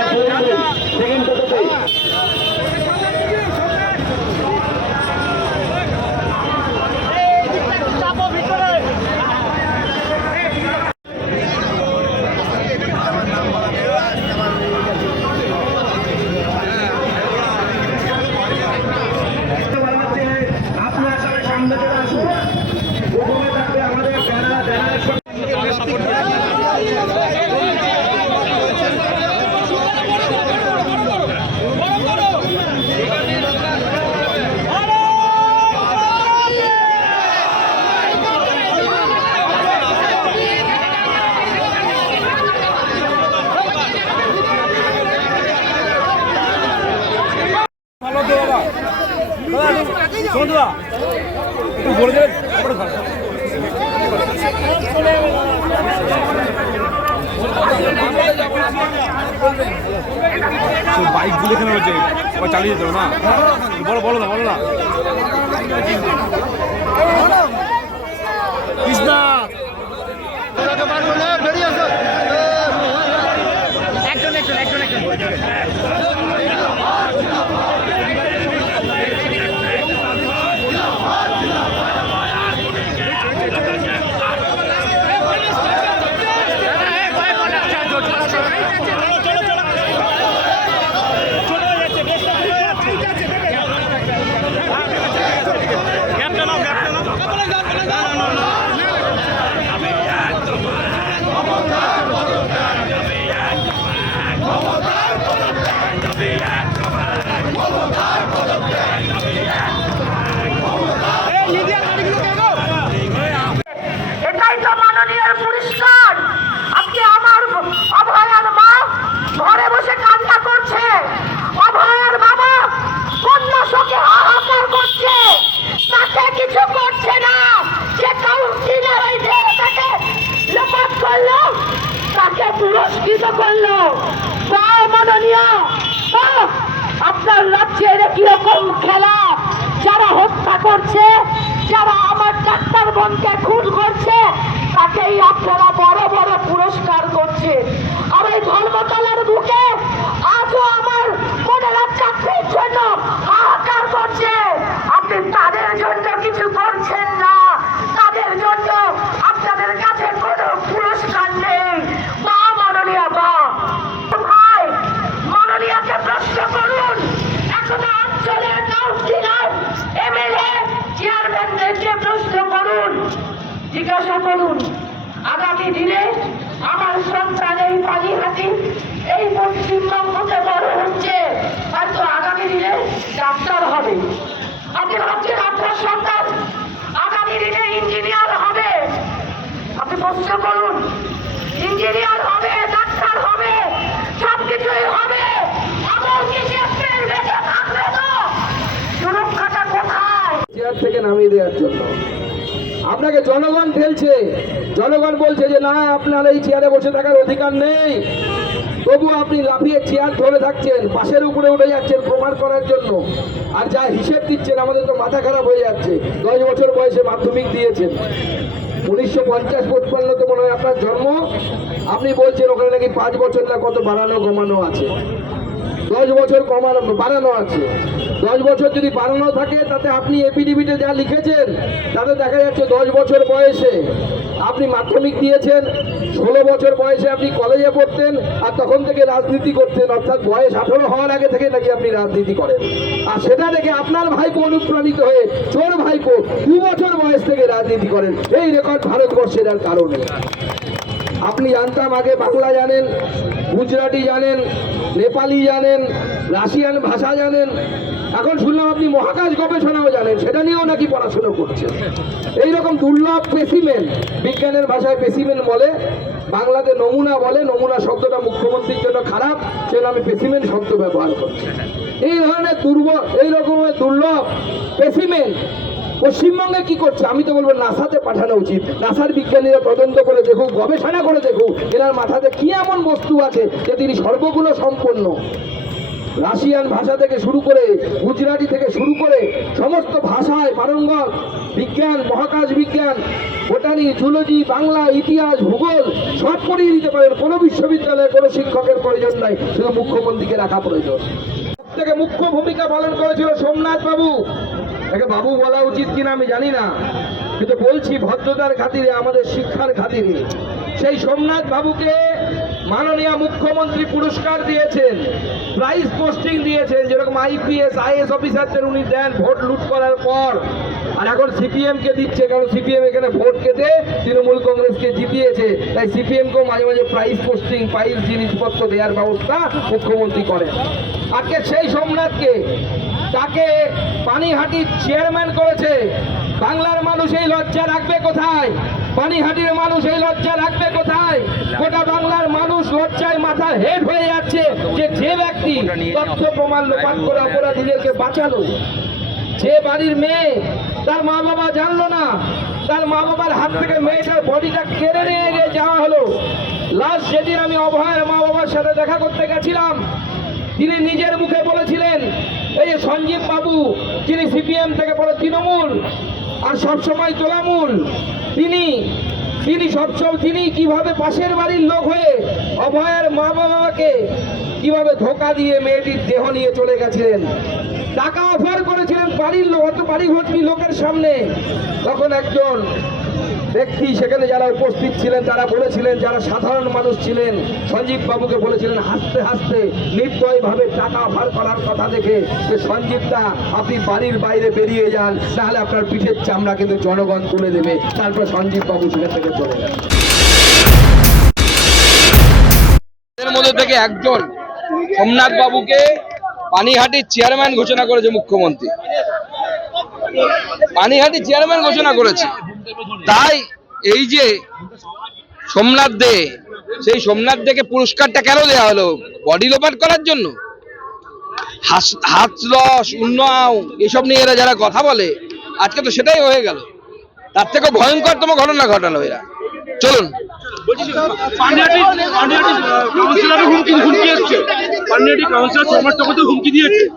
Yeah. বাইকগুলো এখানে হচ্ছে চালিয়ে যেতে না? বলো বলো না বলো না। কৃষ্ণা! এটাই তো মাননীয় পুরস্কার আজকে আমার অভয়ার মা ঘরে বসে কান্না করছে অভয়ার বাবা কন্যা শোকে হাহাকার করছে তাকে কিছু করছে না যে কাউন্সিলর ওই ছেলেটাকে লোপাট করল তাকে পুরস্কৃত করল। তা মাননীয় আপনার রাজ্যে কীরকম খেলা, যারা হত্যা করছে, যারা আমার ডাক্তার বোনকে খুন করছে, তাকেই আপনারা বড় বড় পুরস্কার করছে। আর এই ধর্মতলার বুকে আজও আমার বোনেরা চাকরির জন্য হাহাকার করছে আপনি তাদের জন্য কিছু করছেন না তাদের জন্য আপনাদের কাছে কোনো পুরস্কার নেই বা মাননীয় বা ভাই মাননীয়কে প্রশ্ন করুন এখন অঞ্চলের কাউন্সিলর এমএলএ চেয়ারম্যানদেরকে প্রশ্ন করুন জিজ্ঞাসা করুন, আগামী দিনে আমার সন্তান এই পানিহাটি এই পশ্চিমবঙ্গতে বড় হচ্ছে, হয়তো আগামী দিনে ডাক্তার হবে। আপনি ভাবছেন আপনার সন্তান আগামী দিনে ইঞ্জিনিয়ার হবে। আপনি প্রশ্ন করুন ইঞ্জিনিয়ার হবে ডাক্তার হবে সব কিছুই হবে আমার কি সে পেট বেঁচে থাকবে তো সুরক্ষাটা কোথায় চেয়ার থেকে নামিয়ে দেওয়ার জন্য। আপনাকে জনগণ ঠেলছে। জনগণ বলছে যে, না, আপনার এই চেয়ারে বসে থাকার অধিকার নেই। তবু আপনি লাফিয়ে চেয়ার ধরে থাকছেন, পাশের উপরে উঠে যাচ্ছেন প্রমাণ করার জন্য। আর যা হিসেব দিচ্ছেন, আমাদের তো মাথা খারাপ হয়ে যাচ্ছে। দশ বছর বয়সে মাধ্যমিক দিয়েছেন। উনিশশো পঞ্চাশ পঁচপান্নতে মনে হয় আপনার জন্ম। আপনি বলছেন ওখানে নাকি পাঁচ বছর না কত বাড়ানো কমানো আছে। দশ বছর কমানো, বাড়ানো আছে। দশ বছর যদি বাড়ানো থাকে, তাতে আপনি এপিডিবিতে যা লিখেছেন, তাতে দেখা যাচ্ছে দশ বছর বয়সে আপনি মাধ্যমিক দিয়েছেন, ষোলো বছর বয়সে আপনি কলেজে পড়তেন, আর তখন থেকে রাজনীতি করতেন, অর্থাৎ বয়স আঠারো হওয়ার আগে থেকে নাকি আপনি রাজনীতি করেন। আর সেটা দেখে আপনার ভাইপো অনুপ্রাণিত হয়ে চোর ভাইপো দু বছর বয়স থেকে রাজনীতি করেন, এই রেকর্ড ভারতবর্ষের আর কারণে আপনি জানতাম আগে বাংলা জানেন, গুজরাটি জানেন, নেপালি জানেন, রাশিয়ান ভাষা জানেন এখন শুনলাম আপনি মহাকাশ গবেষণাও জানেন, সেটা নিয়েও নাকি পড়াশোনা করছেন। এইরকম দুর্লভ পেসিমেন বিজ্ঞানের ভাষায় পেসিমেন বলে, বাংলাতে নমুনা বলে, নমুনা শব্দটা মুখ্যমন্ত্রীর জন্য খারাপ, সেজন্য আমি পেসিমেন শব্দ ব্যবহার করছি। এই ধরনের দুর্ব এই রকমের দুর্লভ পেসিমেন পশ্চিমবঙ্গে কি করছে? আমি তো বলব নাসাতে পাঠানো উচিত। নাসার বিজ্ঞানীরা তদন্ত করে দেখুক, গবেষণা করে দেখুক, এনার মাথাতে কি এমন বস্তু আছে যে তিনি সর্বগুলো সম্পন্ন। রাশিয়ান ভাষা থেকে শুরু করে গুজরাটি থেকে শুরু করে সমস্ত ভাষায় পারঙ্গত বিজ্ঞান, মহাকাশ বিজ্ঞান, বোটানি, জুলজি, বাংলা, ইতিহাস, ভূগোল, সব পড়িয়ে দিতে পারেন। কোনো বিশ্ববিদ্যালয়ে কোনো শিক্ষকের প্রয়োজন নাই, শুধু মুখ্যমন্ত্রীকে রাখা প্রয়োজন। থেকে মুখ্য ভূমিকা পালন করেছিল সোমনাথ বাবু একে বাবু বলা উচিত কিনা আমি জানি না, কিন্তু বলছি ভদ্রতার খাতিরে, আমাদের শিক্ষার খাতিরে। সেই সোমনাথ বাবুকে মাননীয় মুখ্যমন্ত্রী পুরস্কার দিয়েছেন প্রাইজ পোস্টিং দিয়েছেন, যেরকম আইপিএস আইএস অফিসারদের উনি দেন ভোট লুট করার পর। আর এখন সিপিএম কে দিচ্ছে, কারণ সিপিএম এখানে ভোট কেটে তৃণমূল কংগ্রেসকে জিতিয়েছে। তাই সিপিএম কেও মাঝে মাঝে প্রাইজ পোস্টিং প্রাইজ জিনিসপত্র দেওয়ার ব্যবস্থা মুখ্যমন্ত্রী করেন। আজকে সেই সোমনাথকে তাকে পানিহাটির চেয়ারম্যান করেছে। বাংলার মানুষ এই লজ্জা রাখবে কোথায়? পানিহাটির মানুষ এই লজ্জা রাখবে কোথায় গোটা বাংলার মানুষ লজ্জায় মাথা হেড হয়ে যাচ্ছে যে যে ব্যক্তি তথ্য প্রমাণ লোপাট করে অপরাধীদেরকে বাঁচালো। যে বাড়ির মেয়ে তার মা বাবা জানলো না, তার মা বাবার হাত থেকে মেয়েটার বডিটা কেড়ে নিয়ে গিয়ে যাওয়া হলো। লাস্ট যেদিন আমি অভয়ের মা বাবার সাথে দেখা করতে গেছিলাম, তিনি নিজের মুখে বলেছিলেন, এই যে সঞ্জীব বাবু, যিনি সিপিএম থেকে বড় তৃণমূল আর সবসময় তোলামূল, তিনি তিনি সবসময় তিনি কীভাবে পাশের বাড়ির লোক হয়ে অভয়ের মা বাবাকে কীভাবে ধোকা দিয়ে মেয়েটির দেহ নিয়ে চলে গেছিলেন? টাকা অফার করেছিলেন বাড়ির লোক, অত বাড়ি ভর্তি লোকের সামনে। তখন একজন ব্যক্তি সেখানে যারা উপস্থিত ছিলেন, তারা বলেছিলেন, যারা সাধারণ মানুষ ছিলেন, সঞ্জীব বাবুকে বলেছিলেন, হাসতে হাসতে নির্দয়ভাবে টাকা অফার করার কথা দেখে যে সঞ্জীবদা, আপনি বাড়ির বাইরে বেরিয়ে যান তাহলে আপনার পিঠের চামড়া কিন্তু জনগণ তুলে দেবে। তারপর সঞ্জীব বাবু সেখান থেকে চলে মধ্যে থেকে একজন, সোমনাথ বাবুকে পানিহাটির চেয়ারম্যান ঘোষণা করেছে মুখ্যমন্ত্রী। পানিহাটির চেয়ারম্যান ঘোষণা করেছে। তাই এই যে সোমনাথ দে, সেই সোমনাথ দেকে পুরস্কারটা কেন দেওয়া হলো? বডি লোপাট করার জন্য? হাস- হাতরস উন্নয়ন, এসব নিয়ে এরা যারা কথা বলে, আজকে তো সেটাই হয়ে গেল। তার থেকে ভয়ঙ্করতম ঘটনা ঘটালো এরা। চলুন। হুমকি দিয়েছে।